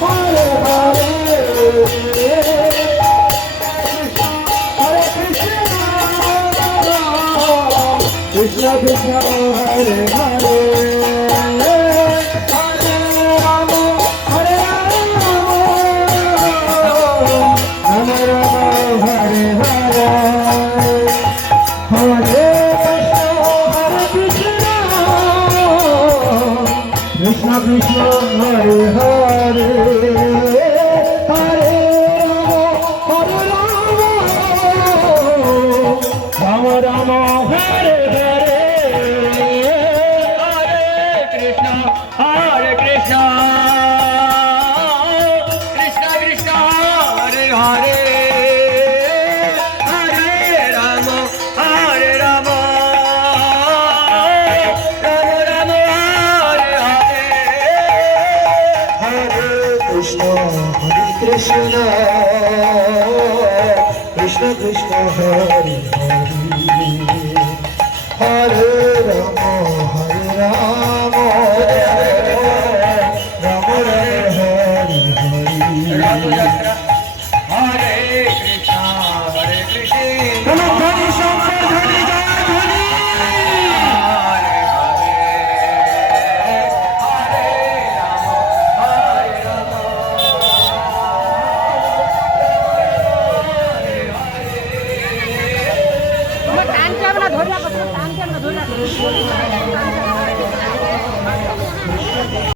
Hare Hare, Krishna Krishna Hare Hare, Hare Rama Hare Rama, Rama Rama Hare Hare, Hare Krishna Krishna Krishna Hare Hare, Hare Rama Rama Hare Hare, Hare Krishna, Krishna Krishna, Hare Hare, Hare Rama, Hare Rama, Rama Rama, Hare Hare, Hare Krishna, Krishna Krishna Hare Hare, Hare Rama Rama Rama Hare Rama Hare. Yatra, Hare Krishna, Hare Krishna, बोलो ध्वनि शंकर ध्वनि जय ध्वनि। Hare Hare, Hare Rama, Hare Rama, টান যাবে না ধরে রাখো টান যাবে না ধরে রাখো